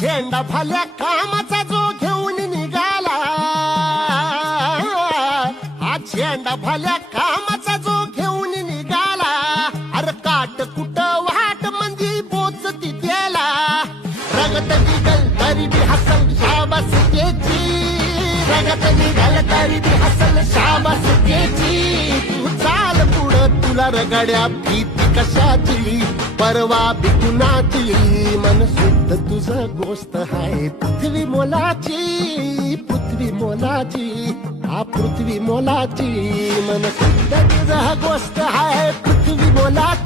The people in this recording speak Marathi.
झेंडा भल्या कामाचा जो घेऊन निघाला, हा झेंडा भल्या कामाचा जो घेऊन निघाला, अरे काट कुट वाट मंदी पोचती त्याला, रगत निघल तरी बी हसल शाबास त्याची, रगत निघल तरी बी हसल शाबास त्याची, तू चाल पुढं तुला रगड्या भीती कशाची, परवा बिकुनाची, मन शुद्ध तुझं गोष्ट आहे पृथ्वी मोलाची, पृथ्वी मोलाची, हा पृथ्वी मोलाची, मन शुद्ध तुझं गोष्ट आहे पृथ्वी मोलाची.